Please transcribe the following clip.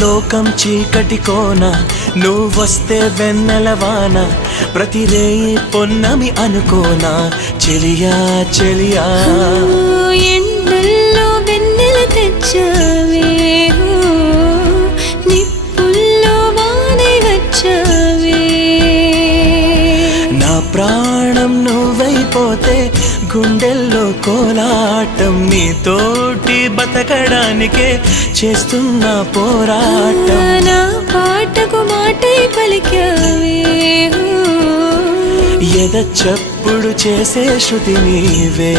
లోకం చీకటి కోన నువ్వొస్తే వెన్నెలవాన ప్రతి రేయి పొన్నమి అనుకోనా చెలియా చెలియా ఎండల్లో వెన్నెల తెచ్చావే నిప్పుల్లో వానే వచ్చావే నా ప్రాణం నువ్వైపోతే గుండెల్లో కోలాటం నీతోటి బతకడానికే చేస్తున్న పోరాటం నా పాటకు మాటై పలికావే ఎద చప్పుడు చేసే శృతి నీవే